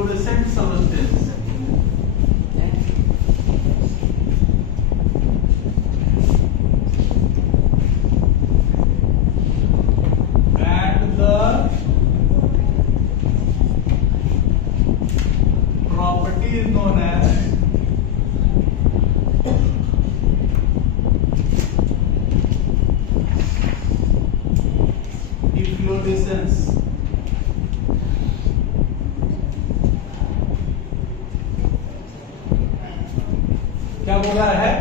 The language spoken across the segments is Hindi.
इफ्लोरेसेंट substance and the property is known as efflorescence. क्या बोल रहा है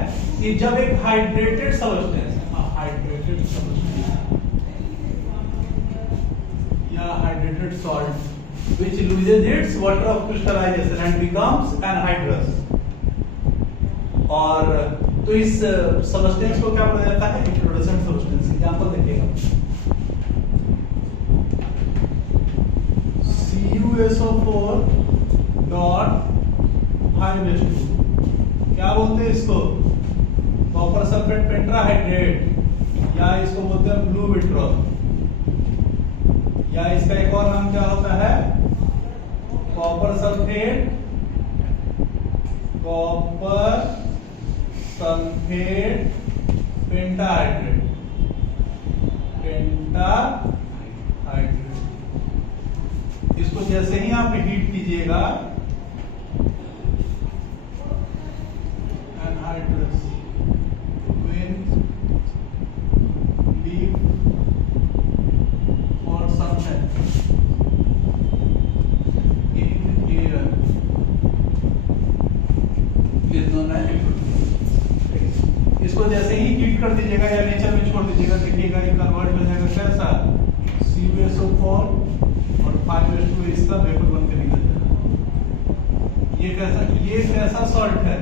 कि जब एक हाइड्रेटेड सबस्टेंस या hydrated salt which loses its water of crystallization and becomes anhydrous, और तो इस सबस्टेंस को क्या बोला जाता है? इफ्लोरेसेंट सबस्टेंस। एग्जांपल देखिएगा, CuSO4 डॉट 5s2, क्या बोलते हैं इसको? कॉपर सल्फेट पेंट्राहाइड्रेट, या इसको बोलते हैं ब्लू विट्रॉल, या इसका एक और नाम क्या होता है? Copper sulphate pentahydrate. इसको जैसे ही आप हीट कीजिएगा anhydrous when leave for some time in air is known as efflorescence। इसको जैसे ही हीट कर दीजिएगा या नेचर में छोड़ दीजिएगा, देखिएगा ये कन्वर्ट हो जाएगा कैसा? CuSO4 और 5s2 इसका वेपर बन के निकल जाएगा। ये कैसा सॉल्ट है?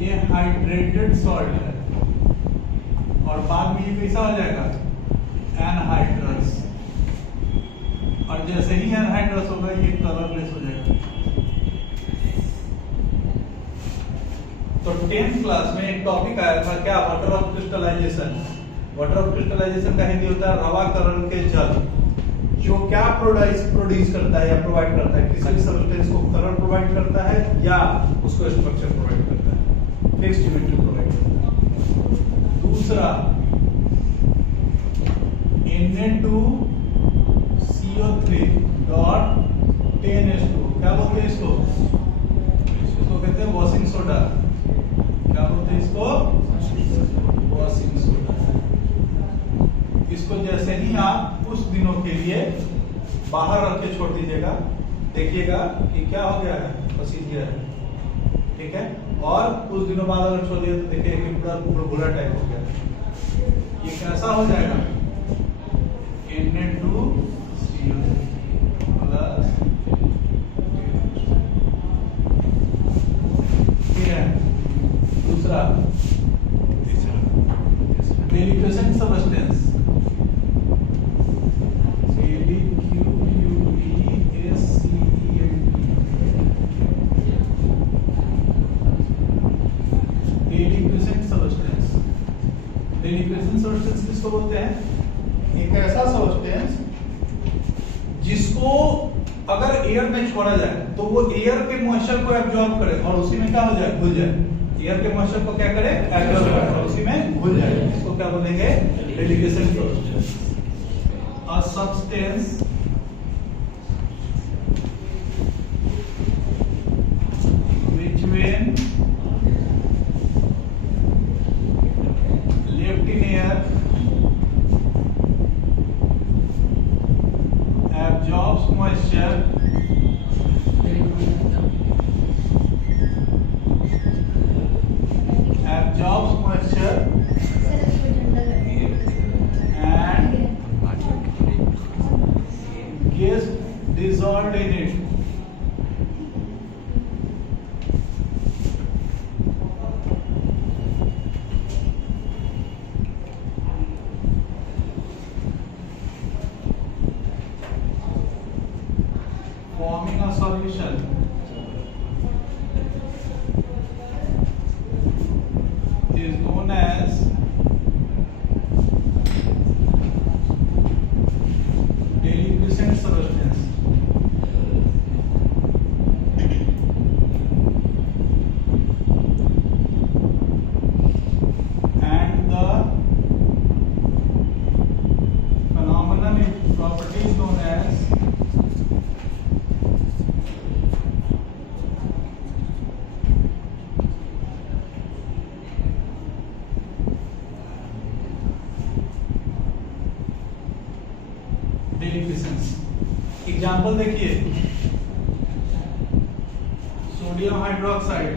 ये हाइड्रेटेड सॉल्ट है, और बाद में ये कैसा हो जाएगा? एनहाइड्रस। और जैसे ही एनहाइड्रस होगा ये कलरलेस हो जाएगा। तो 10th क्लास में एक टॉपिक आया था क्या? Water of crystallization. Water of crystallization का हिंदी होता है रवाकरण के जल, जो क्या प्रोड्यूस करता है या प्रोवाइड करता है? किसी भी सबस्टेंस को कलर प्रोवाइड करता है या उसको स्ट्रक्चर प्रोवाइड करता है, फिक्स्ड ज्योमेट्री प्रोवाइड करता है। दूसरा Na2CO3 डॉट 10s2, क्या बोलते हैं इसको? इसको कहते हैं वॉशिंग सोडा। क्या बोलते हैं इसको? Washing soda. इसको जैसे ही आप कुछ दिनों के लिए बाहर रख के छोड़ दीजिएगा, देखिएगा कि क्या हो गया है? प्रोसीजर है, ठीक है। और कुछ दिनों बाद अगर छोड़ दिया तो देखिए कि पूरा भूरा टाइप हो गया। ये कैसा हो जाएगा? Na2CO3 प्लस दूसरा डेलिक्वेसेंट सबस्टेंस डेलिक्वेसेंट सबस्टेंस किसको बोलते हैं? एक ऐसा सबस्टेंस जिसको अगर एयर में छोड़ा जाए तो वो एयर के मॉइस्चर को एब्जॉर्ब करे और उसी में क्या हो जाए? घुल जाए। एयर के मॉइस्चर को क्या करे? एब्जॉर्ब करे और उसी में घुल जाए। इसको क्या बोलेंगे? Deliquescent substance. A substance which when left in air absorbs moisture and gets dissolved in it. Forming a solution is known as deliquescent substance. Example देखिए, sodium hydroxide,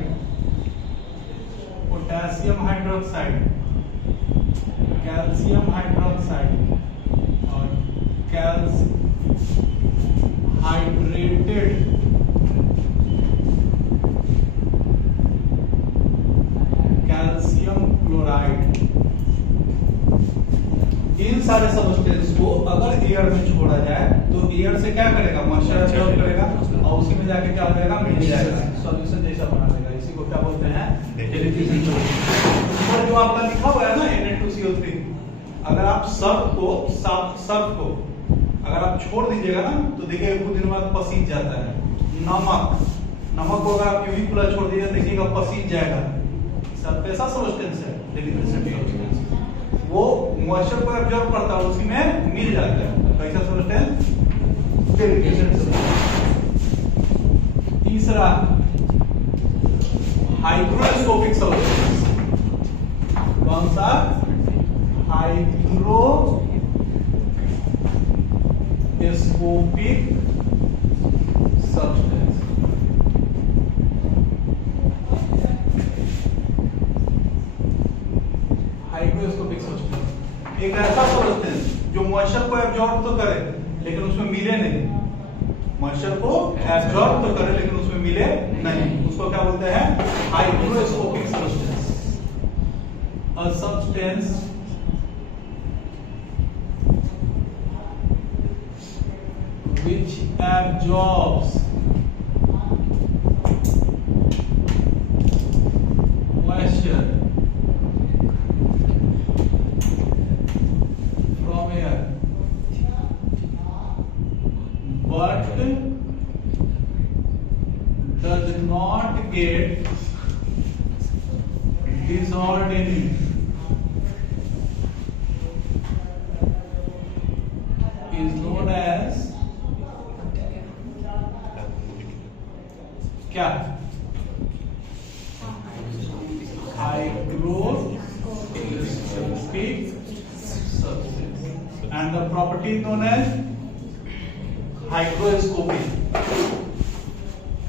potassium hydroxide, calcium hydroxide और हाइड्रेटेड कैल्शियम क्लोराइड, इन सारे सब्सटेंस को अगर एयर में छोड़ा जाए तो एयर से क्या करेगा, मॉइस्चर एब्जॉर्ब करेगा और उसी में जाके क्या हो जाएगा, मिल जाएगा, सॉल्यूशन जैसा बना देगा। इसी को क्या बोलते हैं, डेरिवेशन। ऊपर जो आपका लिखा हुआ है ना Na2CO3, अगर आप सब को अगर आप छोड़ दीजिएगा ना तो देखिए कुछ दिनों बाद पसीज जाता है। नमक को अगर आप यूं ही खुला छोड़ दीजिएगा देखिएगा पसीज जाएगा। सब कैसा सब्सटेंस है, डेरिवेशन। वो मॉइस्चर को एब्जॉर्ब करता है, उसी में मिल जाता है। कैसा सब्सटेंस, डेरिवेशन। तीसरा हाइग्रोस्कोपिक सब्सटेंस। कौन सा, हाइग्रोस्कोपिक सब्सटेंस। हाइग्रोस्कोपिक सब्सटेंस एक ऐसा सब्सटेंस जो मॉइस्चर को एब्जॉर्ब तो करे लेकिन उसमें मिले नहीं, मॉइस्चर को एब्जॉर्ब तो करे लेकिन उसमें मिले नहीं, उसको क्या बोलते हैं, hygroscopic substance. A substance which absorbs moisture from air but does not get dissolved in it is known as क्या, hygroscopic substance. And the property known as hygroscopic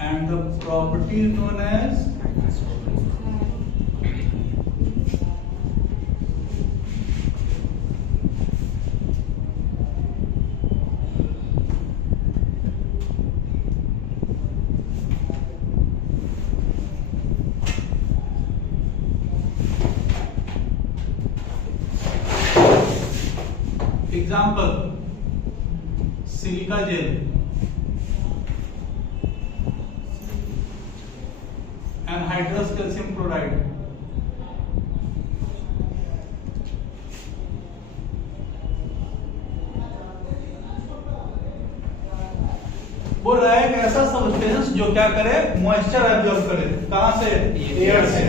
and the property known as example, silica gel, anhydrous calcium chloride. बोल रहा है एक ऐसा सब्सटेंस जो क्या करे, मॉइस्चर एब्जॉर्ब करे, कहां से, एयर से,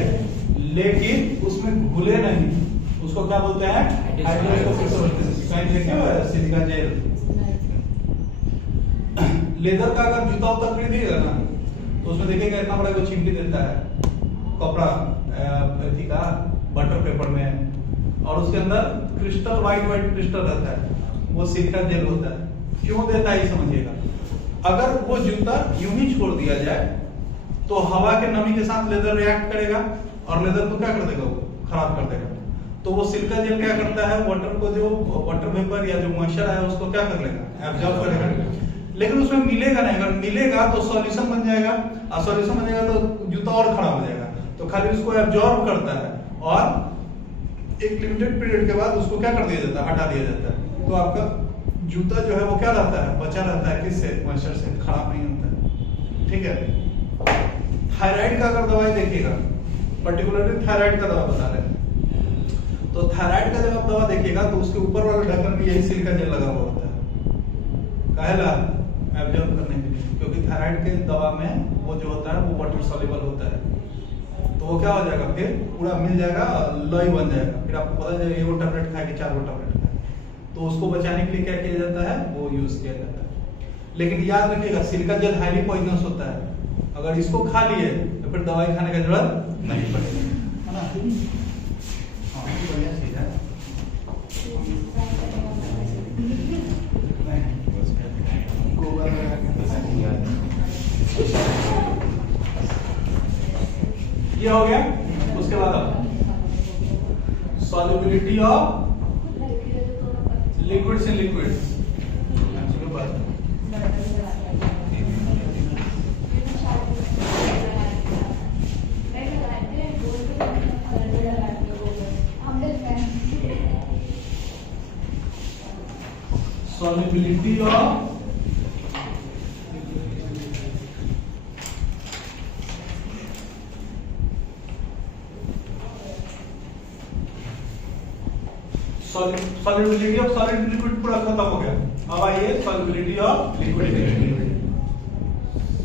लेकिन उसमें घुले नहीं, उसको क्या बोलते हैं, हाइड्रोस्कोपिक सब्सटेंस। देखे हुए सिलिका जेल। लेदर का अगर जूता उता खरीदिएगा ना तो उसमें देखिएगा इतना बड़ा कोई चिमटी देता है, कपड़ा एथी का बटर पेपर में, और उसके अंदर क्रिस्टल व्हाइट क्रिस्टल रहता है, वो सिलिका जेल होता है। क्यों देता है ये समझिएगा। अगर वो जूता यूं ही छोड़ दिया जाए तो हवा के नमी के साथ लेदर रिएक्ट करेगा और लेदर को क्या कर देगा, वो खराब कर देगा। तो वो सिलिका जेल क्या करता है, वाटर को, जो वाटर वेपर या जो मॉइस्चर है उसको क्या कर लेगा, एब्जॉर्ब करेगा, लेकिन उसमें मिलेगा नहीं। अगर मिलेगा तो सॉल्यूशन बन जाएगा, और सॉल्यूशन बन जाएगा तो जूता और खराब हो जाएगा। तो खाली उसको एब्जॉर्ब करता है और एक लिमिटेड पीरियड के बाद उसको क्या कर दिया जाता है, हटा दिया जाता है। तो आपका जूता जो है वो क्या रहता है, बचा रहता है, किससे, मॉइस्चर से, खराब नहीं होता है। ठीक है। थायराइड का अगर दवाई देखिएगा, पर्टिकुलरली थायराइड का दवा बता रहे हैं, तो थायराइड का जब आप दवा देखिएगा तो उसके ऊपर वाला ढक्कन पे यही सिलिका जेल लगा हुआ होता है। काहेला, एब्जॉर्ब करने के लिए, क्योंकि थायराइड के दवा में वो जो होता है वो वाटर सॉल्युबल होता है। तो वो क्या हो जाएगा, फिर पूरा मिल जाएगा, लय बन जाएगा। फिर आपको पता चलेगा एगो टैबलेट खाए कि 4 टैबलेट खाए। तो उसको बचाने के लिए क्या किया जाता है, वो यूज किया जाता है। लेकिन याद रखिएगा सिलिका जेल हाईली पॉइजनस होता है। अगर इसको खा लिए तो फिर दवाई खाने की जरूरत नहीं पड़ेगी, है ना। बढ़िया चीज है। गोबर ये हो गया। उसके बाद अब solubility of liquids in liquids। Solubility of solubility of solid liquid पूरा खत्म हो गया। अब आइए solubility of liquid in liquid।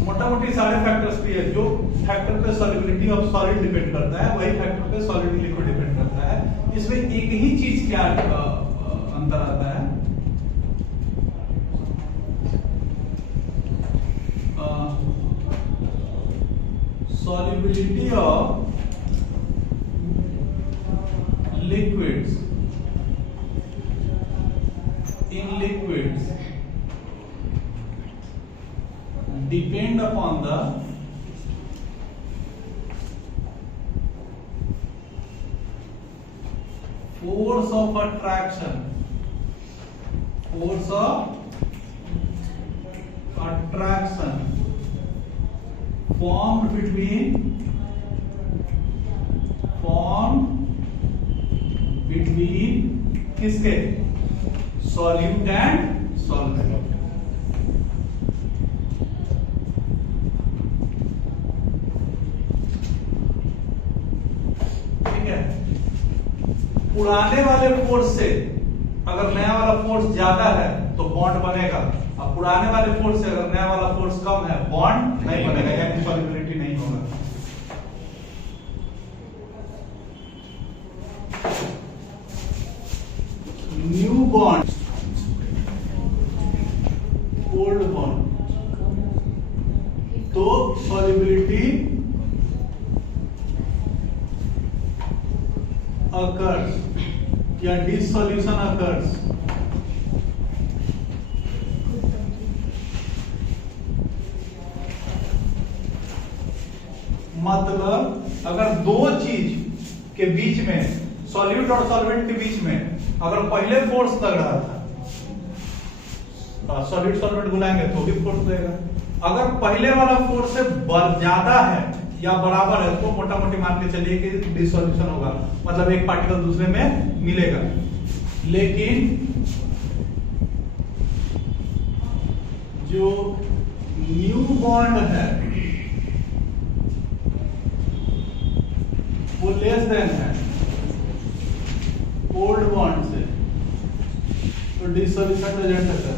मोटा मोटी सारे फैक्टर्स भी है, जो फैक्टर पे solubility of solid डिपेंड करता है वही फैक्टर पे solid liquid डिपेंड करता है। इसमें एक ही चीज क्या अंतर आता है, solubility of liquids in liquids depend upon the force of attraction formed between किसके, solute and solvent। ठीक है। पुराने वाले फोर्स से अगर नया वाला फोर्स ज्यादा है तो बॉन्ड बनेगा, अब पुराने वाले फोर्स से अगर नया वाला फोर्स कम है बॉन्ड नहीं बनेगा, यानी सॉल्युबिलिटी नहीं होगा। न्यू बॉन्ड ओल्ड बॉन्ड, तो सॉल्युबिलिटी occurs या dissolution occurs। मतलब अगर दो चीज के बीच में, सॉल्यूट और सॉल्वेंट के बीच में अगर पहले फोर्स लग रहा था, सॉल्यूट सॉल्वेंट बुलाएंगे तो भी फोर्स लगेगा। अगर पहले वाला फोर्स से ज्यादा है या बराबर है तो मोटा मोटी मान के चलिए कि डिसोल्यूशन होगा, मतलब एक पार्टिकल दूसरे में मिलेगा। लेकिन जो न्यू बॉन्ड है वो लेस देन है ओल्ड बॉन्ड से, तो डिसोल्यूशन एजेंट है।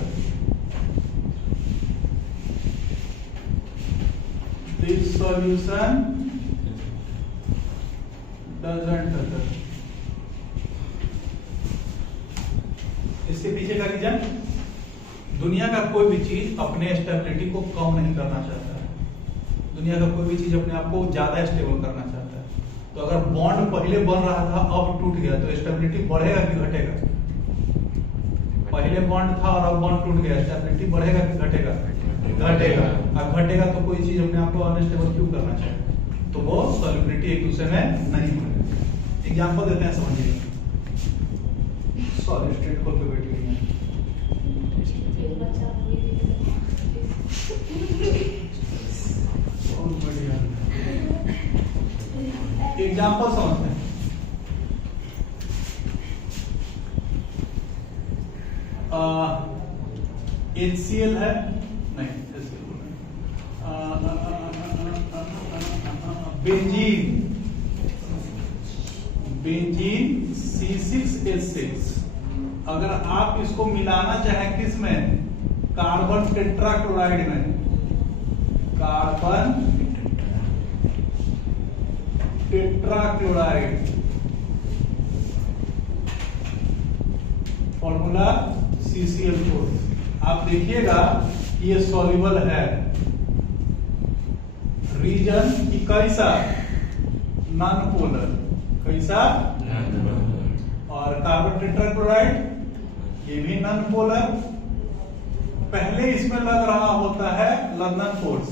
Dissolution doesn't occur। इसके पीछे का रीजन, दुनिया का कोई भी चीज अपने स्टेबिलिटी को कम नहीं करना चाहता है, दुनिया का कोई भी चीज अपने आप को ज्यादा स्टेबल करना चाहता है। तो अगर बॉन्ड पहले बन रहा था अब टूट गया तो स्टेबिलिटी बढ़ेगा कि घटेगा? पहले बॉन्ड था और अब बॉन्ड टूट गया, स्टेबिलिटी बढ़ेगा कि घटेगा? घटेगा। अब घटेगा तो कोई चीज अपने आप को अनस्टेबल क्यों करना चाहिए? तो वो सॉल्युबिलिटी एक दूसरे में नहीं होगी। एग्जांपल देते हैं, समझिए। सॉरी स्ट्रेट खोल के बैठी हुई है। बहुत बढ़िया। एग्जांपल समझते हैं। HCl है, नहीं बेंजीन C6H6, अगर आप इसको मिलाना चाहें किस में, कार्बन टेट्राक्लोराइड में, कार्बन टेट्राक्लोराइड, फॉर्मूला CCl4। आप देखिएगा ये सॉल्युबल है। रीजन की कैसा, नॉन पोलर, कैसा, और कार्बन टेट्राक्लोराइड ये भी नॉन पोलर। पहले इसमें लग रहा होता है लंदन फोर्स,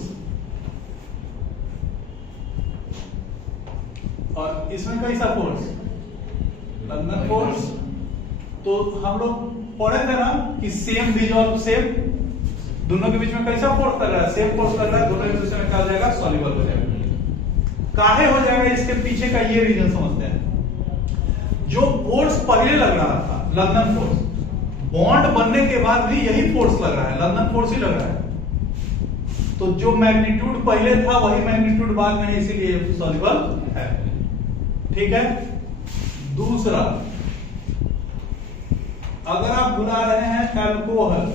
और इसमें कैसा फोर्स, लंदन फोर्स। तो हम लोग पढ़े थे ना कि सेम डिजॉल्व सेम, दोनों के बीच में कैसा फोर्स कर रहा है, सेम फोर्स कर रहा है, दोनों एक दूसरे में क्या हो जाएगा, सॉल्युबल हो जाएगा। काहे हो जाएगा, इसके पीछे का ये रीजन समझते हैं। जो फोर्स पहले लग रहा था लंदन फोर्स, बॉन्ड बनने के बाद भी यही फोर्स लग रहा है, लंदन फोर्स ही लग रहा है। तो जो मैग्नीट्यूड पहले था वही मैग्नीट्यूड बाद में, इसीलिए सॉल्युबल है। ठीक है। दूसरा, अगर आप बुला रहे हैं अल्कोहल,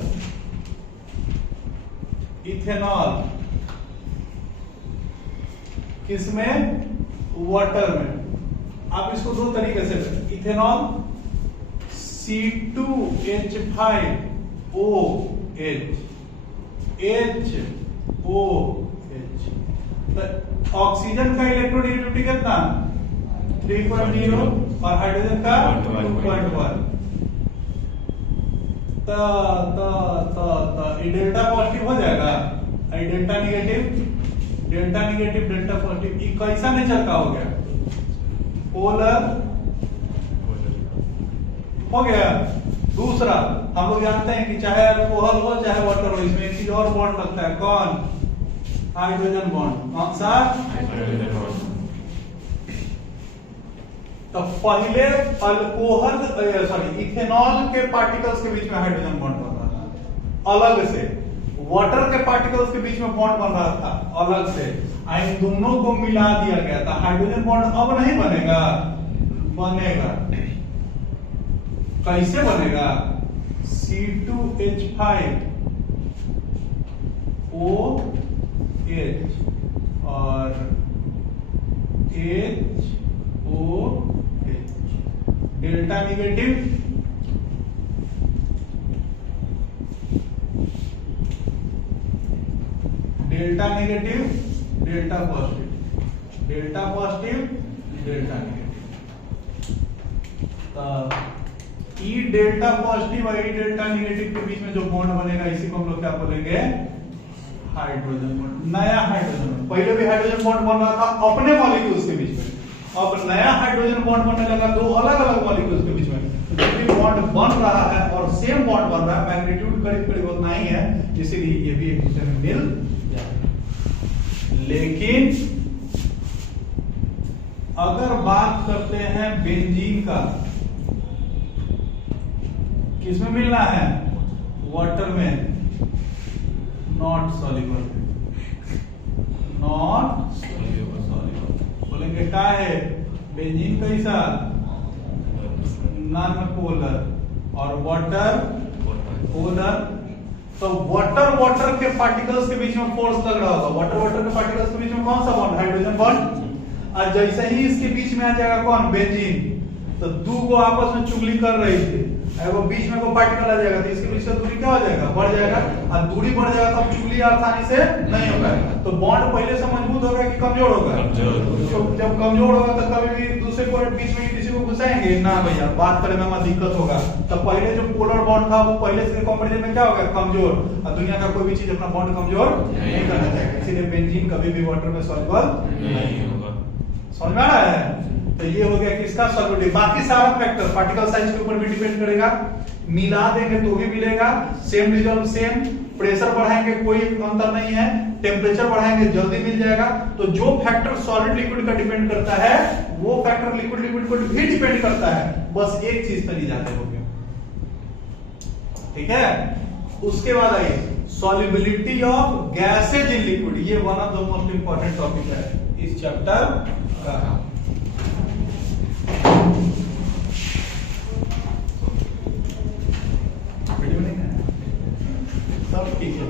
इथेनॉल, किसमें, वाटर में, आप इसको दो तरीके से करें। इथेनॉल C2H5OH, HOH, तो ऑक्सीजन का इलेक्ट्रोनेगेटिविटी कितना, 3.0 और हाइड्रोजन का 2.1। डेल्टा पॉजिटिव हो जाएगा, delta negative, delta negative, delta positive. ये कैसा नेचर का हो गया, पोलर हो गया। दूसरा, हम लोग जानते हैं कि चाहे अल्कोहल हो चाहे वाटर हो, इसमें एक चीज और बॉन्ड लगता है, कौन, हाइड्रोजन बॉन्ड। कौन सा, हाइड्रोजन बॉन्ड। तो पहले अल्कोहल इथेनॉल के पार्टिकल्स के बीच में हाइड्रोजन बॉन्ड बन रहा था अलग से, वाटर के पार्टिकल्स के बीच में बॉन्ड बन रहा था अलग से, इन दोनों को मिला दिया गया था। हाइड्रोजन बॉन्ड अब नहीं बनेगा, बनेगा। कैसे बनेगा, C2H5OH और HOH, delta negative, delta negative, delta positive, delta positive, delta negative. ई डेल्टा पॉजिटिव और ई डेल्टा निगेटिव के बीच में जो बॉन्ड बनेगा इसी को हम लोग क्या बोलेंगे, हाइड्रोजन बॉन्ड। नया हाइड्रोजन बॉन्ड, पहले भी हाइड्रोजन बॉन्ड बन रहा था अपने मॉलिक्यूल्स के बीच में, अब नया हाइड्रोजन बॉन्ड बनने लगा दो अलग अलग मॉलिक्यूल्स के बीच में। तो जब भी बॉन्ड बन रहा है और सेम बॉन्ड बन रहा है, मैग्नीट्यूड करीब करीब उतना ही है, इसीलिए ये भी एक दूसरे में मिल जाएगा। लेकिन अगर बात करते हैं बेंजीन का, किसमें मिलना है, वाटर में, नॉट सॉल्युबल, नॉट सॉल्युबल। बोलेंगे क्या है, बेंजीन कैसा, नॉन पोलर और वाटर पोलर। तो वाटर के पार्टिकल्स के बीच में फोर्स लग रहा होगा, वाटर के पार्टिकल्स के बीच में कौन सा बॉन्ड, हाइड्रोजन बॉन्ड। और जैसे ही इसके बीच में आ जाएगा कौन, बेंजीन, तो दो को आपस में चुगली कर रही थी, वो बीच में वो पार्टिकल आ जाएगा, तो इसके बीच का दूरी क्या हो जाएगा, बढ़ जाएगा। और दूरी बढ़ जाएगा तो चुगली आसानी से नहीं होगा। तो बॉन्ड पहले से मजबूत होगा कि कमजोर होगा, तो जब कमजोर होगा तो कभी भी दूसरे को बीच में किसी को घुसाएंगे ना, भैया बात करने में हमें दिक्कत होगा। तो पहले जो पोलर बॉन्ड था वो पहले से कंपैरिजन में क्या होगा, कमजोर। और दुनिया का कोई भी चीज अपना बॉन्ड कमजोर नहीं करना चाहिए, इसीलिए बेंजीन कभी भी वाटर में सॉल्युबल नहीं होगा। समझ में आ रहा है। तो ये हो गया किसका, सॉल्युबिलिटी। बाकी सारा फैक्टर पार्टिकल साइज के ऊपर भी डिपेंड करेगा, मिला देंगे तो भी मिलेगा, सेम डिजॉल्व सेम, प्रेशर बढ़ाएंगे कोई अंतर नहीं है, टेम्परेचर बढ़ाएंगे जल्दी मिल जाएगा। तो जो फैक्टर सॉलिड लिक्विड का डिपेंड करता है वो फैक्टर लिक्विड लिक्विड को भी डिपेंड करता है, बस एक चीज पर नहीं जाते हो गए। ठीक है। उसके बाद आइए solubility of gases in liquid, ये one of the most important topic है इस चैप्टर का। सब ठीक है।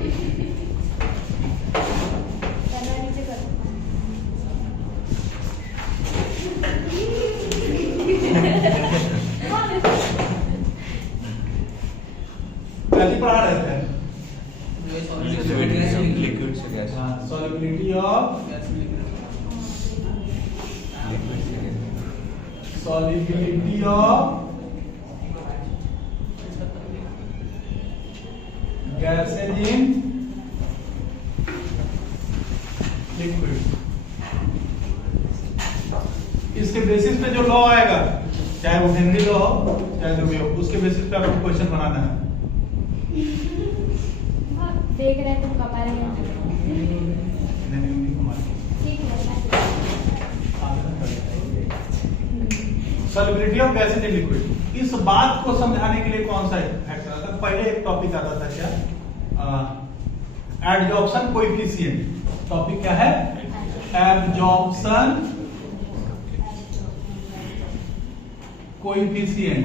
पहली पढ़ा रहे थे लिक्विड से gas, solubility of gases in liquid. जिसके बेसिस पे जो लॉ आएगा, चाहे वो हेनरी लॉ हो चाहे जो भी हो, उसके बेसिस पे आपको क्वेश्चन बनाना है। देख रहे हैं तुम कमा रहे हो। ठीक है। Solubility of gases in liquid, इस बात को समझाने के लिए कौन सा फैक्टर आता है? पहले एक टॉपिक आता था क्या, एडजॉर्प्शन कोएफिशिएंट। टॉपिक क्या है? Absorption coefficient.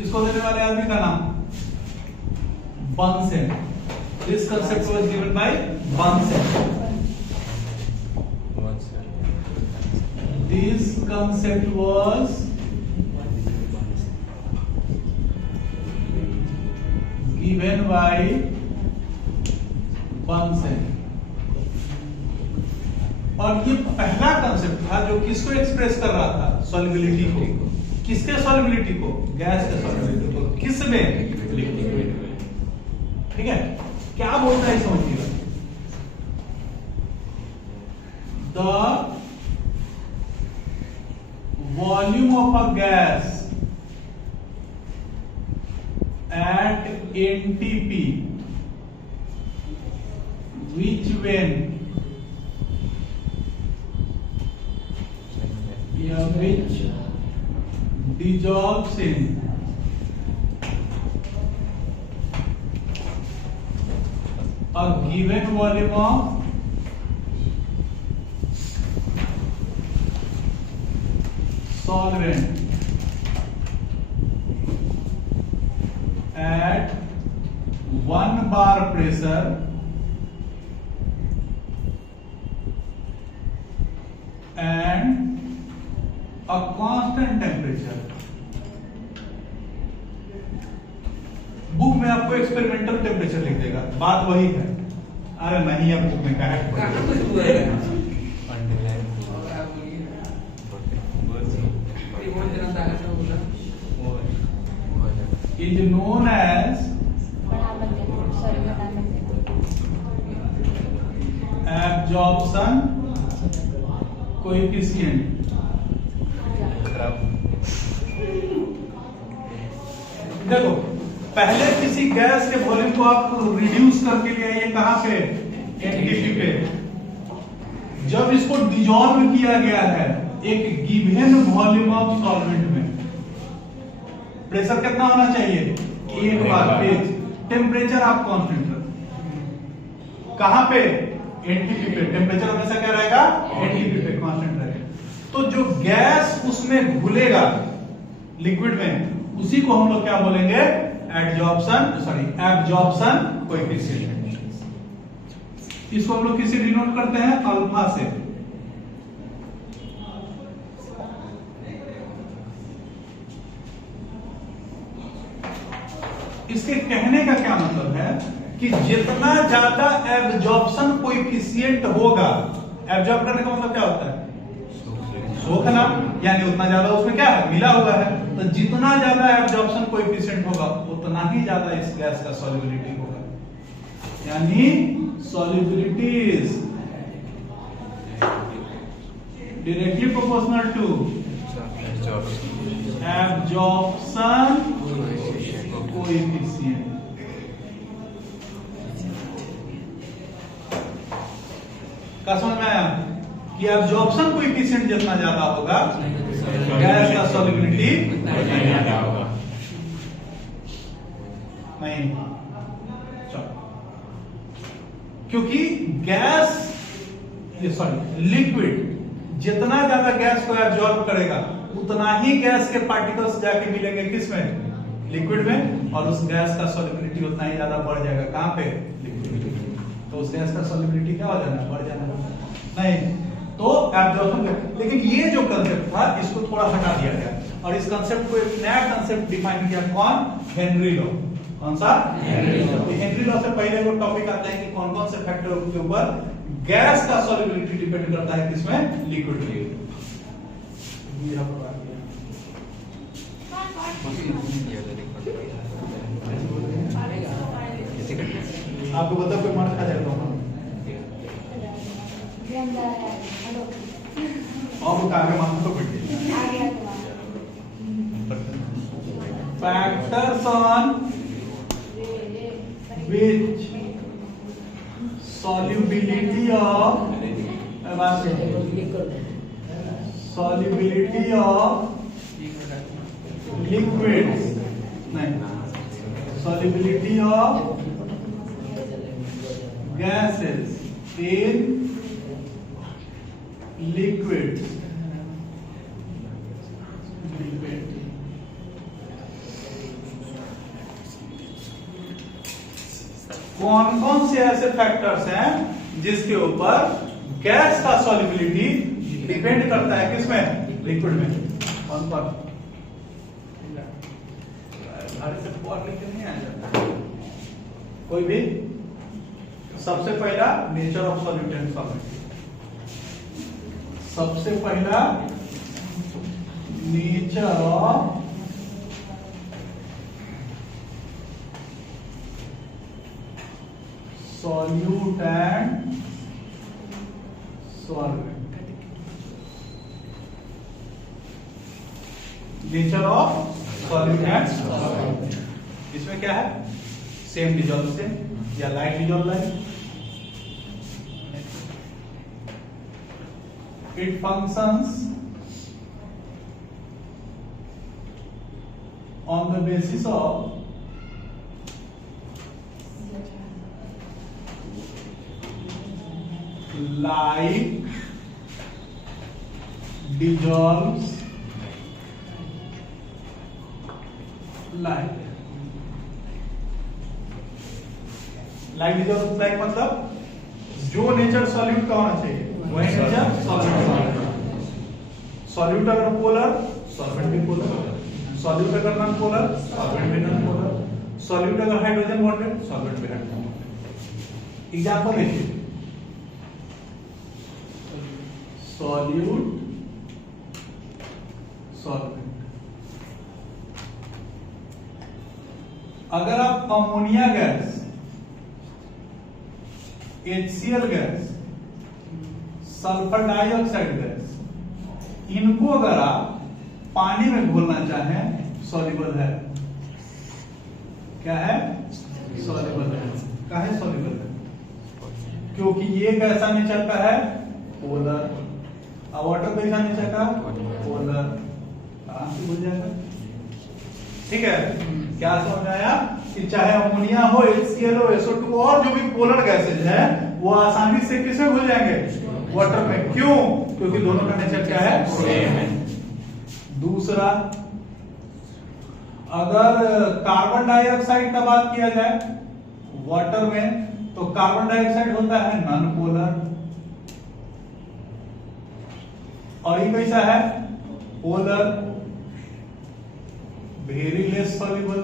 इसको देने वाले आदमी का नाम Bunsen. This concept was given by Bunsen. This concept was given by Bunsen। और ये पहला कंसेप्ट था जो किसको एक्सप्रेस कर रहा था? सॉल्युबिलिटी को। किसके सॉल्युबिलिटी को? गैस के सॉल्युबिलिटी को। किस में? लिक्विड। ठीक है, क्या बोलता है समझिएगा। The volume of a gas at NTP which when which dissolves in a given volume of solvent at 1 bar pressure and a constant temperature। Book में आपको एक्सपेरिमेंटल टेम्परेचर लिख देगा, बात वही है। अरे नहीं, अब बुक में क्या है? is known as absorption coefficient। देखो, पहले किसी गैस के वॉल्यूम को आप रिड्यूस करके ले आइए कहां पे? एनटीपी पे। जब इसको डिजॉल्व किया गया है एक गिवन वॉल्यूम ऑफ सॉल्वेंट में, प्रेशर कितना होना चाहिए? 1 बार। टेम्परेचर आप कांस्टेंट रखें। कहां पे? एनटीपी पे। टेम्परेचर हमेशा क्या रहेगा? एनटीपी पे कांस्टेंट रहेगा। तो जो गैस उसमें घुलेगा लिक्विड में, उसी को हम लोग क्या बोलेंगे? Absorption coefficient. इसको हम लोग किससे डिनोट करते हैं? अल्फा से। इसके कहने का क्या मतलब है कि जितना ज्यादा एब्जॉर्प्शन कोएफिशिएंट होगा, एब्जॉर्ब करने का मतलब क्या होता है? सोखना, यानी उतना ज्यादा उसमें क्या है? मिला हुआ है। तो जितना ज्यादा एब्जॉर्प्शन कोएफिशिएंट होगा उतना ही ज्यादा इस गैस का सॉल्युबिलिटी होगा, यानी solubility is directly proportional to absorption coefficient. क्या समझ में आया कि एब्जॉर्प्शन कोएफिशिएंट जितना ज्यादा होगा गैस का सॉल्युबिलिटी नहीं। क्योंकि गैस लिक्विड जितना ज्यादा गैस को एब्जॉर्ब करेगा उतना ही गैस के पार्टिकल्स जाके मिलेंगे किसमें? लिक्विड में, और उस गैस का सॉल्युबिलिटी उतना ही ज्यादा बढ़ जाएगा। कहां पे? लिक्विड। तो उस गैस का सॉल्युबिलिटी क्या हो जाना? बढ़ जाना नहीं। तो एब्जॉर्प्शन। लेकिन ये जो कंसेप्ट था इसको थोड़ा हटा दिया गया और इस कंसेप्ट को एक नया कंसेप्ट डिफाइन किया। कौन? Henry law. कौन सा? Henry law. हेनरी लॉ से पहले वो टॉपिक आता है कि कौन कौन से फैक्टर के ऊपर गैस का सॉल्युबिलिटी डिपेंड करता है किसमें? लिक्विड में। आपको बता कोई मार खा जाएगा। अंदर आया हेलो और वो आगे मानो तो बढ़ गई। आ गया तुम्हारा Factors on which solubility of liquids नहीं, solubility of gases in liquids कौन कौन से ऐसे फैक्टर्स हैं जिसके ऊपर गैस का सॉल्युबिलिटी डिपेंड करता है, किसमें? लिक्विड में। कौन कौन? से नहीं आ जाता कोई भी। सबसे पहला nature of solute and solvent. सबसे पहला nature of solute and solvent। Nature of solute and solvent, इसमें क्या है? सेम डिजॉल्व से या light dissolve light. It functions on the basis of light dissolves light। Light dissolve light मतलब जो नेचर सॉल्यूट का होना चाहिए वही नेचर सॉल्यूट का। सॉल्यूट अगर पोलर, सॉल्वेंट भी पोलर। सॉल्यूट अगर नॉन पोलर, सॉल्वेंट भी नॉन पोलर। सॉल्यूट अगर हाइड्रोजन बॉन्डेड, सॉल्वेंट भी हाइड्रोजन बॉन्डेड। एग्जांपल देखिए, सॉल्यूट सॉल्वेंट। अगर आप ammonia gas, HCl gas, sulphur dioxide gas, इनको अगर आप पानी में घोलना चाहें, सॉल्युबल है। क्या है? सॉल्युबल है। क्या है? सॉल्युबल है, क्योंकि ये कैसा नेचर का है? पोलर। वाटर कैसा नेचर का? पोलर। कहां से भूल जाएगा? ठीक है, क्या समझ आया कि चाहे अमोनिया हो, HCl हो, SO2 और जो भी पोलर गैसेज है वो आसानी से किसमें घुल जाएंगे? वाटर में। क्यों? क्योंकि दोनों का नेचर क्या है? सेम है। दूसरा, अगर कार्बन डाइऑक्साइड का बात किया जाए वाटर में, तो कार्बन डाइऑक्साइड होता है नॉन पोलर, और ये कैसा है? Polar, very less soluble,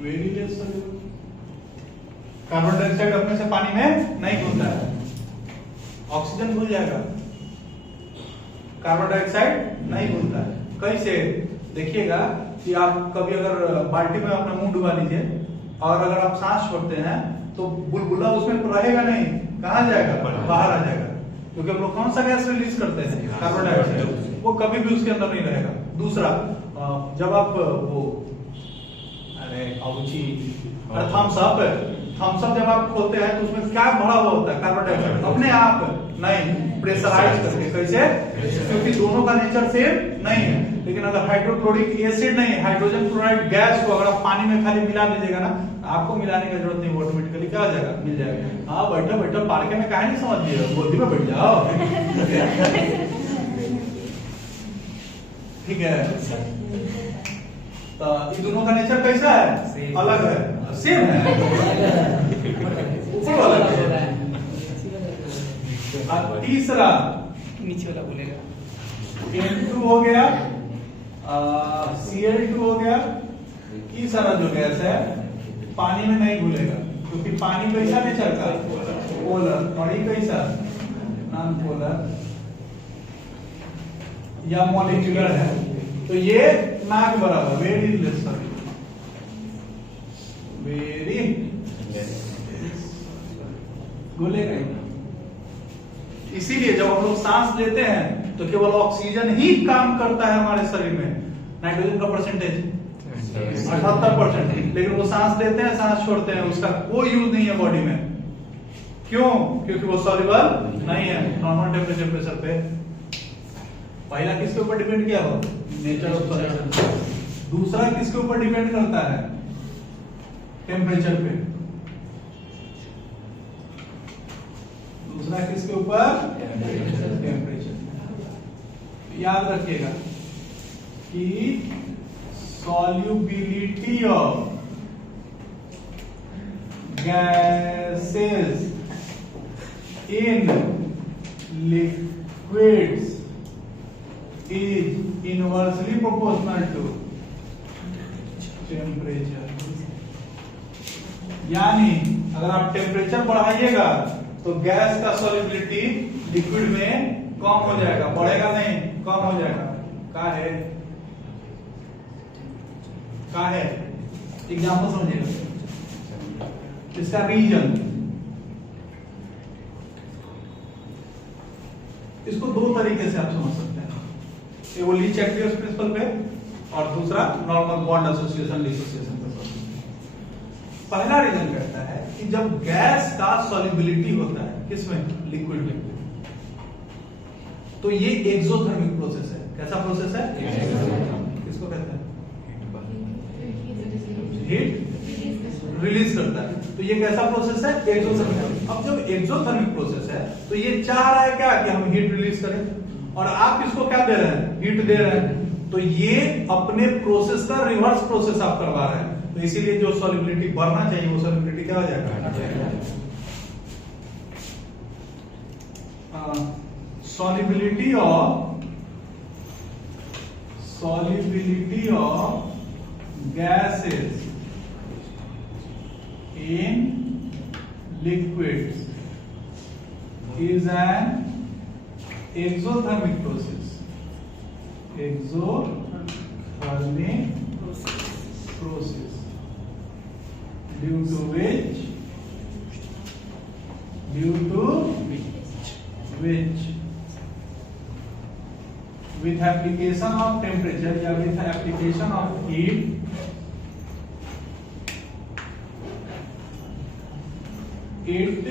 very less soluble. Carbon dioxide अपने से पानी में नहीं घुलता है, ऑक्सीजन घुल जाएगा, कार्बन डाइऑक्साइड नहीं घुलता है। कैसे? देखिएगा कि आप कभी अगर बाल्टी में अपना मुंह डुबा लीजिए और अगर आप सांस छोड़ते हैं तो बुलबुला उसमें तो रहेगा नहीं, कहां जाएगा? बाहर आ जाएगा, क्योंकि हम लोग कौन सा गैस रिलीज करते हैं? Carbon dioxide. वो कभी भी उसके अंदर नहीं रहेगा। दूसरा, जब आप वो थम्स अप जब आप खोलते हैं तो उसमें क्या भरा हुआ होता है? Carbon dioxide. अपने आप नहीं, प्रेशराइज करके। कैसे? क्योंकि दोनों का नेचर सेम नहीं है। लेकिन अगर हाइड्रोक्लोरिक एसिड नहीं, हाइड्रोजन क्लोराइड गैस को अगर आप पानी में खाली मिला दीजिएगा ना, आपको मिलाने की जरूरत नहीं, ऑटोमेटिकली क्या हो जाएगा? मिल जाएगा। हाँ, बैठो बैठो, पार्के में काहे नहीं समझिए, गोदी में बैठ जाओ। ठीक है, तो ये दोनों का नेचर कैसा है? अलग है, सेम है, सेम अलग है। और तीसरा, नीचे वाला बोलेगा N2 हो गया, Cl2 हो गया। ये सारा जो गैस है पानी में नहीं घुलेगा, क्योंकि पानी कैसा नेचर का? पोलर। और ये कैसा? नॉन पोलर या मॉलिक्यूलर है। तो ये ना के बराबर, वेरी लेस सॉल्युबल, वेरी सांस लेते हैं तो केवल ऑक्सीजन ही काम करता है हमारे शरीर में। नाइट्रोजन का परसेंटेज 78%, लेकिन वो सांस लेते हैं सांस छोड़ते हैं, उसका कोई यूज नहीं है बॉडी में। क्यों? क्योंकि वो सॉल्युबल नहीं है नॉर्मल टेम्परेचर प्रेशर पे। पहला किसके ऊपर डिपेंड किया हो? Nature of solution. दूसरा किसके ऊपर डिपेंड करता है? टेम्परेचर पे। दूसरा किसके ऊपर? टेम्परेचर। याद रखिएगा कि solubility of gases in liquids is inversely proportional to temperature। यानी अगर आप टेम्परेचर बढ़ाइएगा तो गैस का सॉल्युबिलिटी लिक्विड में कम हो जाएगा, बढ़ेगा नहीं, कम हो जाएगा। का है एग्जाम्पल समझिएगा। इसका रीजन, इसको दो तरीके से आप समझ सकते हैं। एक वो ली चैटलियर्स प्रिंसिपल पे और दूसरा नॉर्मल बॉन्ड एसोसिएशन डिसोसिएशन पे। पहला रीजन कहता है कि जब गैस का सॉल्युबिलिटी होता है किसमें? लिक्विड में, तो ये एक्सोथर्मिक प्रोसेस है। कैसा प्रोसेस है? किसको कहते हैं? हीट रिलीज करता है। तो ये कैसा प्रोसेस है? एक्सोथर्मिक। अब जब एक्सोथर्मिक प्रोसेस है तो ये चाह रहा है क्या कि हम हीट रिलीज करें, और आप इसको क्या दे रहे हैं? हीट दे रहे हैं। तो ये अपने प्रोसेस का रिवर्स प्रोसेस आप करवा रहे हैं। तो इसीलिए जो सॉल्युबिलिटी बढ़ना चाहिए वो सॉल्युबिलिटी क्या हो जाएगा? Solubility of gases in liquids is an exothermic process। exothermic process due to which with application of temperature या with application of heat it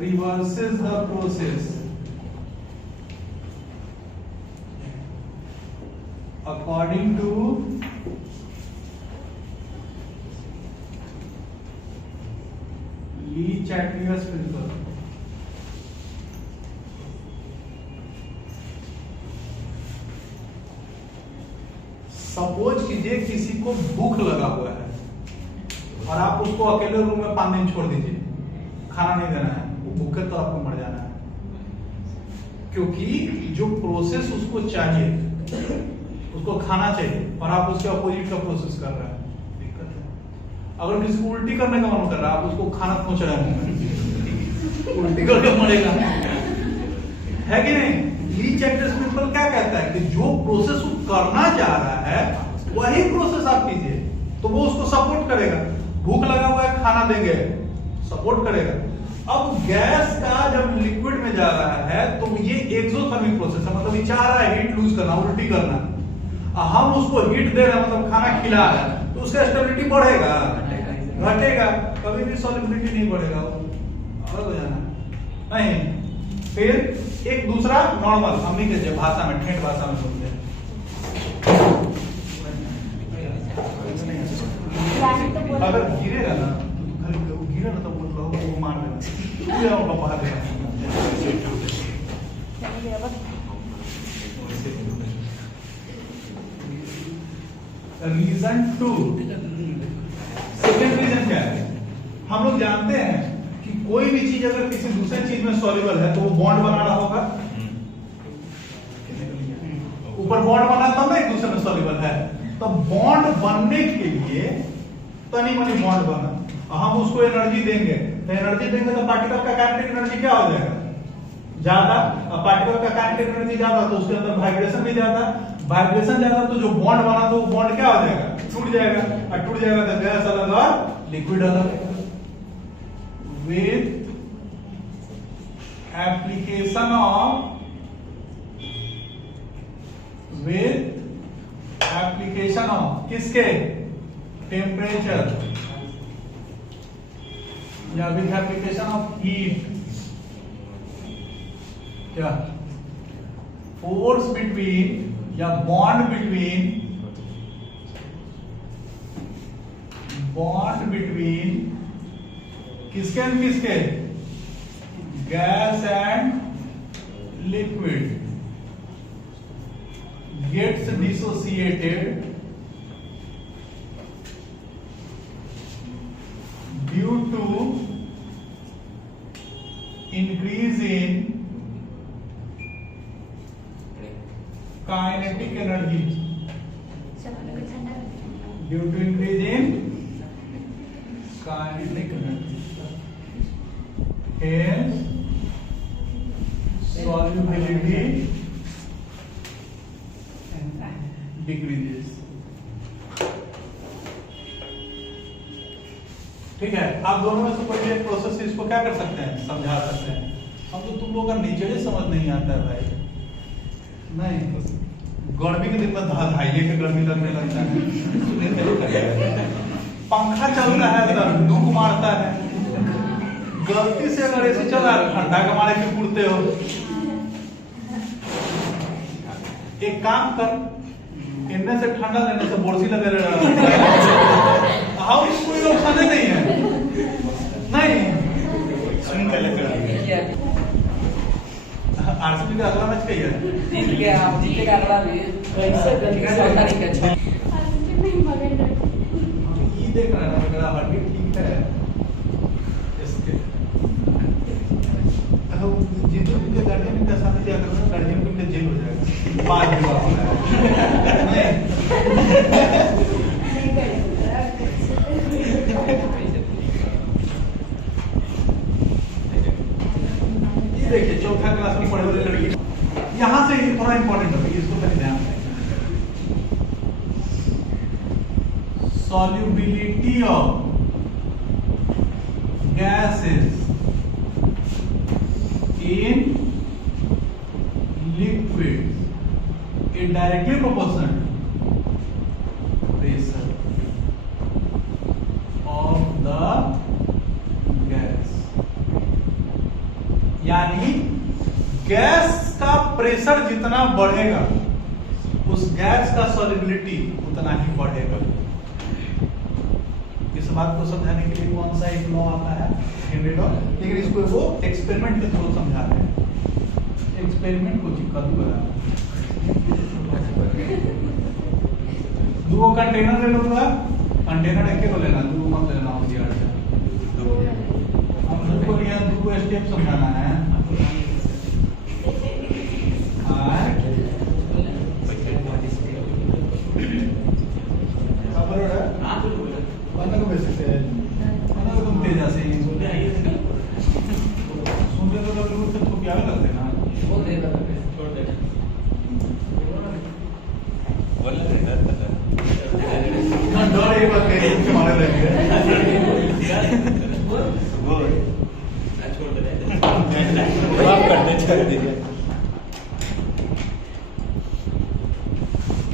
reverses the process according to Lee-Chateliers principle। Suppose कीजिए किसी को भूख लगा हुआ है और आप उसको अकेले रूम में 5 दिन छोड़ दीजिए, खाना नहीं देना है, वो भूखे तो आपको मर जाना है। क्योंकि जो प्रोसेस उसको चाहिए, उसको खाना चाहिए, और आप उसके अपोजिट का प्रोसेस कर रहे हैं, दिक्कत है। अगर किसी को उल्टी करने का मन कर रहा है, आप उसको खाना पहुंच रहे हैं, उल्टी करके मरेगा, है कि नहीं? ली चैटलियर्स प्रिंसिपल क्या कहता है कि जो प्रोसेस वो करना चाह रहा है वही प्रोसेस आप कीजिए, तो वो उसको सपोर्ट करेगा। भूख लगा हुआ है, खाना देंगे, सपोर्ट करेगा। अब गैस का जब लिक्विड में जा रहा है तो ये एक्सोथर्मिक प्रोसेस है, मतलब ये चाह रहा है हीट लूज करना, उल्टी करना। हम उसको हीट दे रहे हैं, मतलब खाना खिला रहे हैं, तो उसका स्टेबिलिटी बढ़ेगा घटेगा? कभी भी सॉल्युबिलिटी नहीं बढ़ेगा, अलग हो जाना नहीं। फिर एक दूसरा नॉर्मल हमनी के भाषा में, ठेठ भाषा में बोलते हैं, अगर गिरेगा ना तो बोल रहा हूँ वो मार देना, बाहर देना। रीजन 2, सेकेंड रीजन क्या है? हम लोग जानते हैं कि कोई भी चीज अगर किसी दूसरे चीज में सॉल्युबल है तो वो बॉन्ड बना रहा होगा, ऊपर बॉन्ड बना तब ना एक दूसरे में सॉल्युबल है। तो बॉन्ड बनने के लिए तनी मनी बॉन्ड बना, हम उसको एनर्जी देंगे, तो एनर्जी देंगे तो पार्टिकल का काइनेटिक एनर्जी क्या हो जाएगा? ज्यादा। अब पार्टिकल का काइनेटिक एनर्जी ज्यादा तो उसके अंदर वाइब्रेशन भी ज्यादा, वाइब्रेशन ज्यादा तो जो बॉन्ड बना तो वो बॉन्ड क्या हो जाएगा? टूट जाएगा, और टूट जाएगा तो गैस अलग और लिक्विड अलग। with application of with application of किसके टेम्परेचर या विथ एप्लीकेशन ऑफ हीट क्या फोर्स बिटवीन या बॉन्ड बिटवीन किसके एंड किसके gas and liquid gets dissociated due to increase in kinetic energy due to increase in kinetic energy hence solubility decreases. ठीक है, आप दोनों में से कोई एक प्रोसेस इसको क्या कर सकते हैं, समझा सकते हैं। हम तो तुम लोग का नेचर ही समझ नहीं आता है भाई। नहीं, गर्मी के दिन में धाइये के गर्मी लगने लगता है, पंखा चल रहा है अंदर धूप मारता है, गलती से अगर ऐसे चला ठंडा के मारे क्यों उड़ते हो। एक काम कर, इनमें से ठंडा लेने से बोरसी लगे हाँ कोई नुकसान नहीं है। नहीं आरसीबी का अगला मैच कहीं है जीते का अगला भी कैसे ये देख रहा है मेरा हार्ट बीट ठीक है इसके जीतो के गार्जियन के साथ क्या करना, गार्जियन को जेल हो जाएगा 5 दिन ये देखिए चौथा क्लास में पढ़े वाले लड़की यहाँ से थोड़ा इंपॉर्टेंट है, इसको पहले ध्यान दें। solubility of gases in liquids is directly proportional pressure of the gas। यानी गैस का प्रेशर जितना बढ़ेगा उस गैस का सॉल्युबिलिटी उतना ही बढ़ेगा। इस बात को समझाने के लिए कौन सा एक लॉ आता है, हेनरी लॉ, लेकिन इसको वो एक्सपेरिमेंट के थ्रू समझा रहे हैं। एक्सपेरिमेंट को चिपका दूंगा, 2 कंटेनर ले लूंगा, कंटेनर एक को लेना, 2 मत लेना हो दिया। हम सबको लिया 2 स्टेप समझाना है।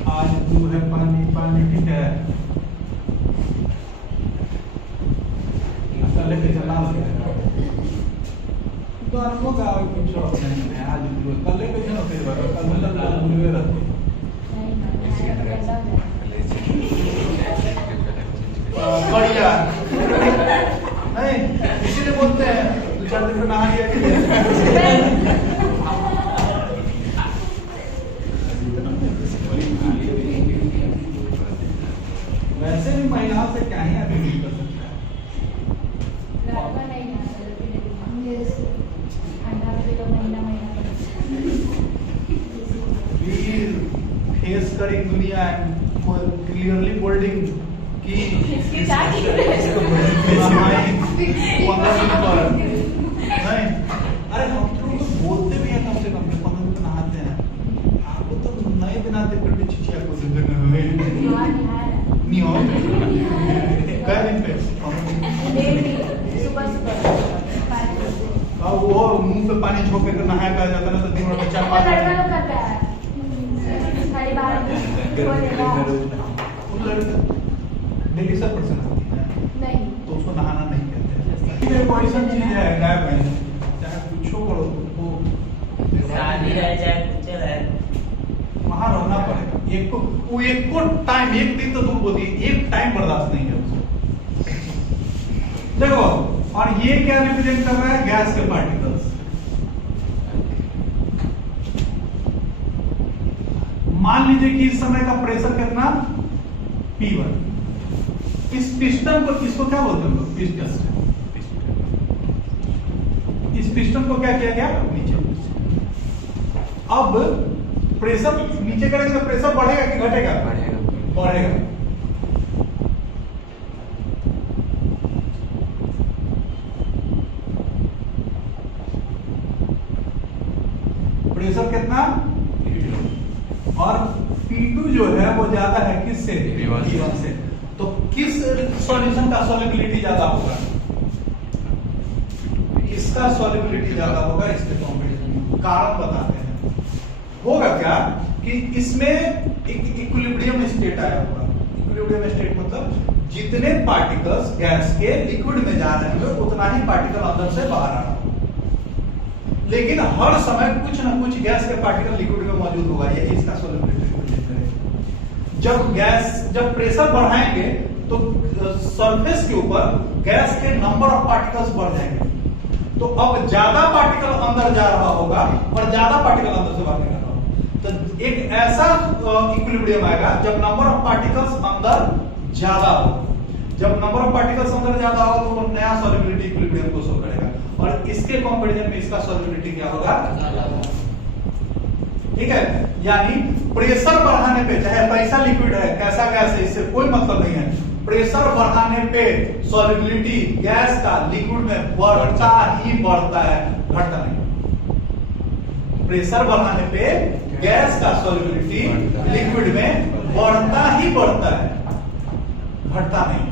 आज तू है पानी पानी ठीक है, लेके चला तो आपको का कुछ नहीं है। आज कल लेके चलो फिर कल मतलब भूलवे रहते बढ़िया नहीं, इसीलिए बोलते हैं 2-4 दिन में नहा लिया कि वैसे भी महिलाओं से क्या ही आदमी कर सकता है। फेस करिंग दुनिया क्लियरली बोल्डिंग की नहीं, अरे हम लोग बोलते भी हैं कम से कम 15 दिन नहाते हैं, आपको तो नहीं भी नहाते फिर भी चिचिया को नहीं हो कह दिन पे सुबह वो मुंह पे पानी झोंक के नहाया जाता ना तो दिन भर में 4-5 लड़का लोग करता है 12:30 डेली 100% होती है नहीं तो उसको नहाना नहीं कहते। ये कोई सब चीज है गायब है, चाहे कुछ करो तुमको शादी रह जाए कुछ रहे वहां रहना पड़ेगा। एक को टाइम, एक दिन तो दूर होती है, एक टाइम बर्दाश्त नहीं है उसको। देखो, और ये क्या रिप्रेजेंट कर रहा है? गैस के पार्टिकल्स। मान लीजिए कि इस समय का प्रेशर कितना? P1। इस पिस्टन को, इसको क्या बोलते हैं लोग? पिस्टन। इस पिस्टन को क्या किया गया? नीचे। अब प्रेशर नीचे करेंगे तो प्रेशर बढ़ेगा कि घटेगा? बढ़ेगा। प्रेशर कितना? और P2 जो है वो ज्यादा है किससे? P1 से। तो किस सॉल्यूशन का सॉल्युबिलिटी ज्यादा होगा? इसका सॉल्युबिलिटी ज्यादा होगा इसके कॉम्बिनेशन। कारण बताते हैं। होगा क्या कि इसमें एक इक्विलिब्रियम स्टेट आया होगा। इक्विलिब्रियम स्टेट मतलब जितने पार्टिकल्स गैस के लिक्विड में जा रहे होंगे उतना ही पार्टिकल अंदर से बाहर आ रहा होगा। लेकिन हर समय कुछ ना कुछ गैस के पार्टिकल लिक्विड में मौजूद होगा। यही इसका सॉल्युबिलिटी है। जब प्रेशर बढ़ाएंगे तो सरफेस के ऊपर गैस के नंबर ऑफ पार्टिकल्स बढ़ जाएंगे। तो अब ज्यादा पार्टिकल अंदर जा रहा होगा और ज्यादा पार्टिकल अंदर से बाहर निकल रहा होगा। तो एक ऐसा इक्विलिब्रियम आएगा जब नंबर ऑफ पार्टिकल्स अंदर ज्यादा हो। जब नंबर ऑफ पार्टिकल्स अंदर ज्यादा हो तो वो नया सॉल्युबिलिटी इक्विलिब्रियम को शो करेगा। और इसके कंपैरिजन में इसका सॉल्युबिलिटी क्या होगा? ठीक है। यानी प्रेशर बढ़ाने पे, चाहे पैसा लिक्विड है कैसा गैस है, इससे कोई मतलब नहीं है। प्रेशर बढ़ाने पे सॉल्युबिलिटी गैस का लिक्विड में बढ़ता ही बढ़ता है, घटता नहीं। प्रेशर बढ़ाने पे गैस का सॉल्युबिलिटी लिक्विड में बढ़ता ही बढ़ता है, घटता नहीं।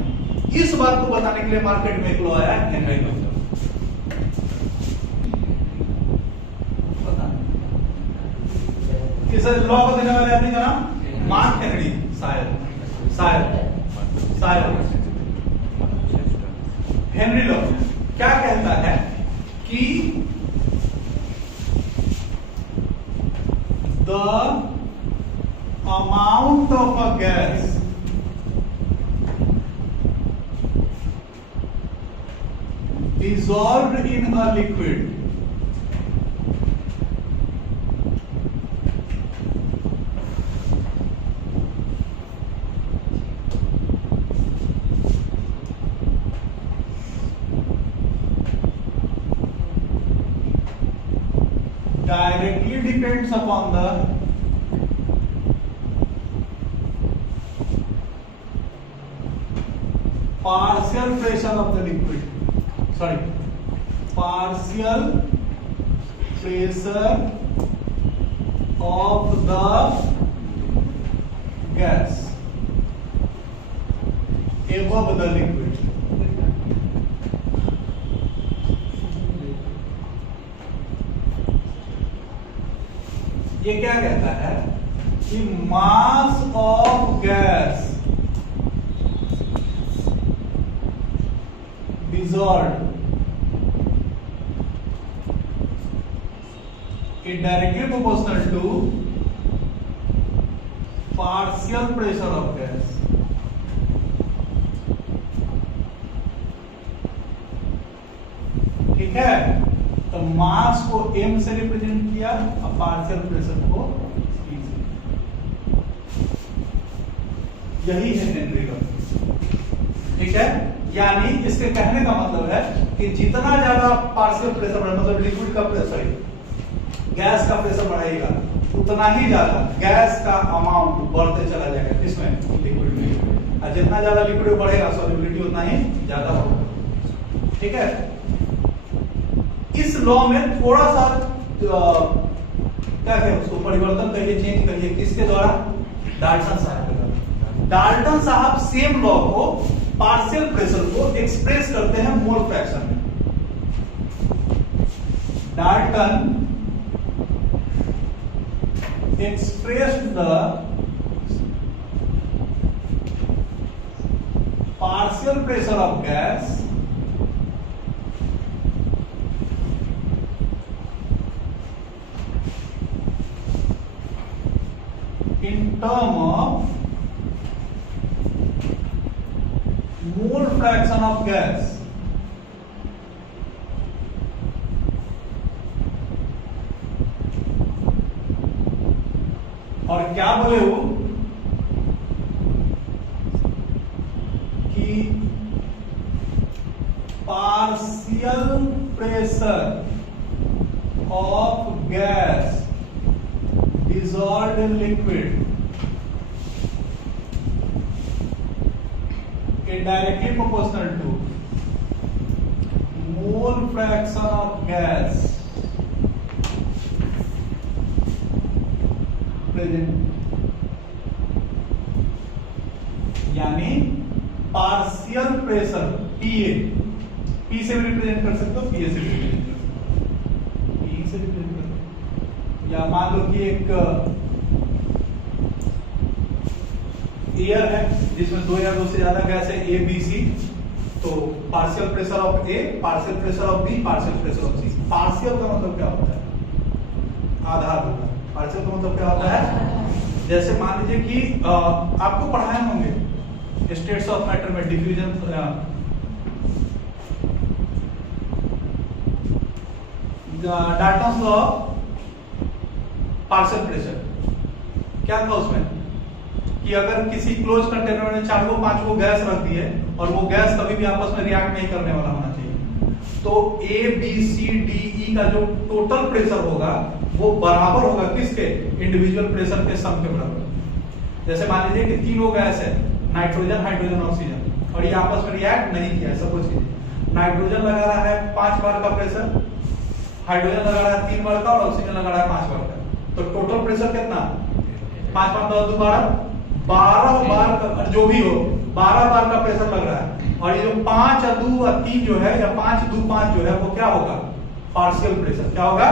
इस बात को बताने के लिए मार्केट में एक लॉ आया, हेनरी लॉ। किस लॉ को देने वाले आदमी का नाम? Mark Henry. हेनरी लॉ क्या कहता है कि the amount of a gas dissolved in a liquid directly depends upon the partial pressure of the liquid. Sorry, partial pressure of the gas above the liquid. ये क्या कहता है कि mass of gas dissolved is directly proportional to partial pressure of gas. ठीक है, तो मास को m से रिप्रेजेंट किया और पार्शियल प्रेशर को p से। यही है हेनरी लॉ। ठीक है, यानी इसके कहने का मतलब है कि जितना ज्यादा पार्शियल प्रेशर बढ़े, मतलब लिक्विड का प्रेशर, गैस का प्रेशर बढ़ाएगा उतना ही ज्यादा गैस का अमाउंट बढ़ते चला जाएगा। किसमें? लिक्विड में। और जितना ज्यादा लिक्विड बढ़ेगा सॉल्युबिलिटी उतना ही ज्यादा होगा। ठीक है, इस लॉ में थोड़ा सा क्या कहें उसको, परिवर्तन करिए, चेंज करिए। किसके द्वारा? डाल्टन साहब के द्वारा। डाल्टन साहब सेम लॉ को, पार्शियल प्रेशर को एक्सप्रेस करते हैं मोल फ्रैक्शन में। Dalton expressed the partial pressure of gas in term of mole fraction of gas. और क्या बोले वो कि partial pressure of gas dissolved in liquid is directly proportional to mole fraction of gas present, यानी पार्शियल प्रेशर पीए, पी से भी रिप्रेजेंट कर सकते हो, पीए से भी रिप्रेजेंट कर सकते हो, पी से रिप्रेजेंट कर सकते हो। या मान लो कि एक एयर है जिसमें दो या दो से ज्यादा गैस है, ए बी सी, तो partial pressure of A, partial pressure of B, partial pressure of C. Partial का मतलब क्या होता है? आधार होता है। पार्शियल का मतलब क्या होता है? जैसे मान लीजिए कि आपको पढ़ाए होंगे स्टेट्स ऑफ मैटर में diffusion, Dalton's law partial pressure. क्या था उसमें कि अगर किसी क्लोज कंटेनर में 4 को 5 को गैस रख दी है और वो गैस कभी भी आपस में रिएक्ट नहीं करने वाला होना चाहिए, तो ए बी सी डी ई का जो टोटल प्रेशर होगा वो बराबर होगा किसके? इंडिविजुअल प्रेशर के सम के बराबर। जैसे मान लीजिए कि तीनों गैस है, नाइट्रोजन, हाइड्रोजन, ऑक्सीजन, और ये आपस में रिएक्ट नहीं किया। सपोज कीजिए नाइट्रोजन लगा रहा है 5 बार का प्रेशर, हाइड्रोजन लगा रहा है 3 बार का और ऑक्सीजन लगा रहा है 5 बार का, तो टोटल प्रेशर कितना? 5 5 2 12 बार का, जो भी हो 12 बार का प्रेशर लग रहा है। और ये जो 5 और 2 और 3 जो है, या 5 2 5 जो है, वो क्या होगा? Partial pressure. क्या होगा?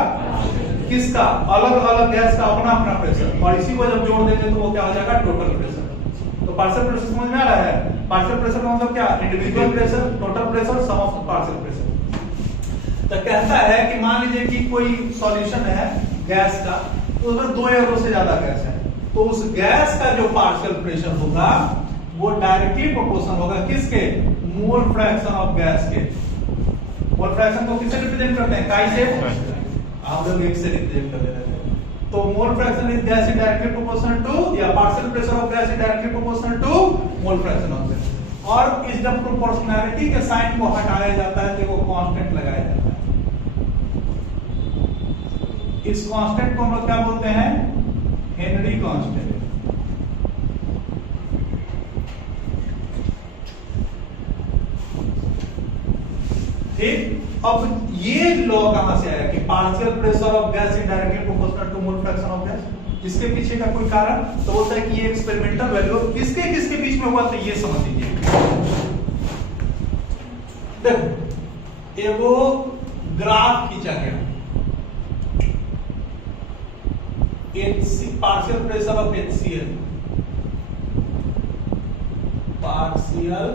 किसका? अलग अलग गैस का अपना अपना प्रेशर, और इसी को जब जोड़ देंगे तो वो क्या हो जाएगा? Total pressure. तो पार्शियल प्रेशर समझ में आ रहा है? पार्शियल प्रेशर का मतलब क्या? Individual pressure, total pressure, sum of the partial pressure. तो कहता है कि मान लीजिए कि कोई सॉल्यूशन है गैस का, तो उसमें 2 या 2 से ज्यादा गैस है, तो उस गैस का जो पार्शियल प्रेशर होगा वो डायरेक्टली प्रोपोर्शनल होगा किसके? मोल फ्रैक्शन ऑफ गैस के। मोल फ्रैक्शन को किससे रिप्रेजेंट करते हैं? काई से। हम लोग एक से रिप्रेजेंट कर रहे हैं। तो mole fraction is gas is directly proportional to, या partial pressure of gas is directly proportional to mole fraction of gas. और इस जब प्रोपोर्शनैलिटी के साइन को हटाया जाता है तो वो कांस्टेंट लगाया जाता है। इस कांस्टेंट को हम लोग क्या बोलते हैं? Henry constant. ठीक। अब ये लॉ कहां से आया कि partial pressure of gas is directly proportional to mole fraction of gas? इसके पीछे का कोई कारण तो बोलता है कि ये एक्सपेरिमेंटल वैल्यू किसके किसके बीच में हुआ, तो ये समझ लीजिए। देखो एगो ग्राफ खींचा गया, partial pressure of HCl, partial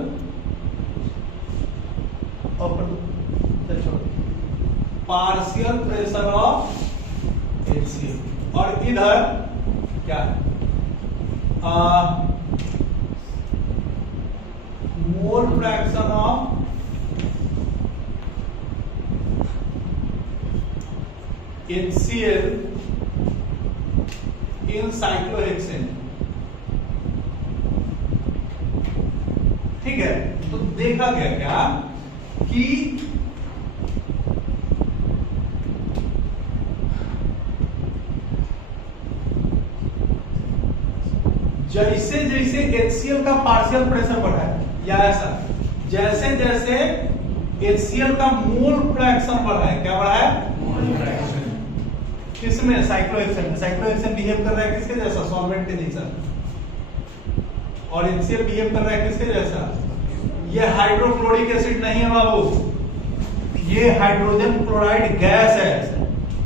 partial pressure of HCl, और इधर क्या है? मोल fraction of HCl in cyclohexane. ठीक है। तो देखा गया क्या कि जैसे जैसे HCl का पार्शियल प्रेशर बढ़ा है, या ऐसा जैसे जैसे HCl का मोल फ्रैक्शन बढ़ा है, क्या बढ़ा है? Mole fraction. किसमें? साइक्लोहेक्सेन। साइक्लोहेक्सेन बिहेव कर रहा है किसके जैसा? सॉल्वेंट के जैसा। और HCl बिहेव कर रहा है किसके जैसा? ये हाइड्रोक्लोरिक एसिड नहीं है बाबू, ये हाइड्रोजन क्लोराइड गैस है।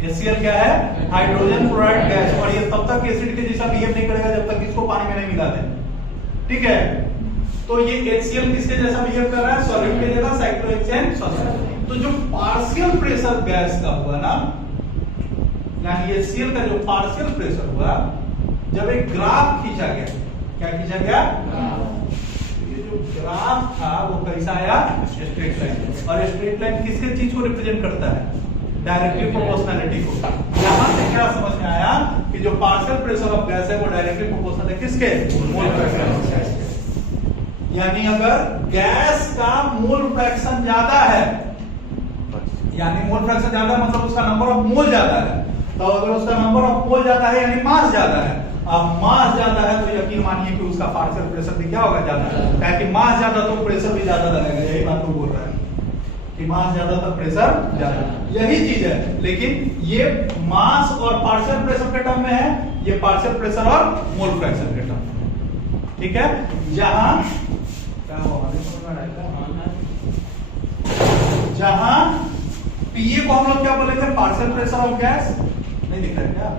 HCl क्या है? Hydrogen chloride gas. और ये तब तक एसिड के जैसा बिहेव नहीं करेगा जब तक इसको पानी में नहीं मिला दे। ठीक है, तो ये HCl किसके जैसा बिहेव कर रहा है? सॉलिड के जैसा, साइक्लोहेक्सेन सॉल्यूट। तो जो पार्शियल प्रेशर गैस का हुआ ना, यानी HCl का जो पार्शियल प्रेशर हुआ, जब एक ग्राफ खींचा गया, क्या खींचा गया? ये जो ग्राफ था वो कैसा आया? Straight line. और स्ट्रेट लाइन किसके चीज को रिप्रेजेंट करता है? डायरेक्टली प्रोपोर्शनलिटी को। यहां से क्या समझ में आया कि जो पार्शियल प्रेशर ऑफ गैस है वो डायरेक्टली प्रोपोर्शनल है किसके? Mole fraction. यानी अगर गैस का मोल फ्रैक्शन ज्यादा है, यानी मोल फ्रैक्शन ज्यादा मतलब उसका नंबर ऑफ मोल ज्यादा है, तो अगर उसका नंबर ऑफ मोल ज्यादा है यानी मास ज्यादा है। अब मास ज्यादा है तो यकीन मानिए कि उसका पार्शियल प्रेशर भी क्या होगा? ज्यादा। ताकि मास ज्यादा तो प्रेशर भी ज्यादा लगेगा। यही बात वो बोल रहा है कि मास ज्यादा तो प्रेशर ज्यादा, यही चीज है। लेकिन ये मास और पार्शियल प्रेशर के टर्म में है, ये पार्शियल प्रेशर और मोल फ्रैक्शन के टर्म में। ठीक है, जहां जहां पीए को हम लोग क्या बोलेंगे? Partial pressure of gas. नहीं दिख रहा है क्या?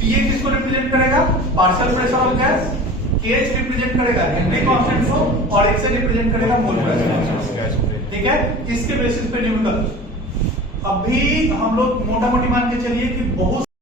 पीए किसको रिप्रेजेंट करेगा? Partial pressure of gas. KH represent करेगा हेनरी कांस्टेंट को, और एक्स रिप्रेजेंट करेगा मोल फ्रैक्शन। ठीक है, इसके बेसिस पे न्यूटन। अभी हम लोग मोटा मोटी मान के चलिए कि बहुत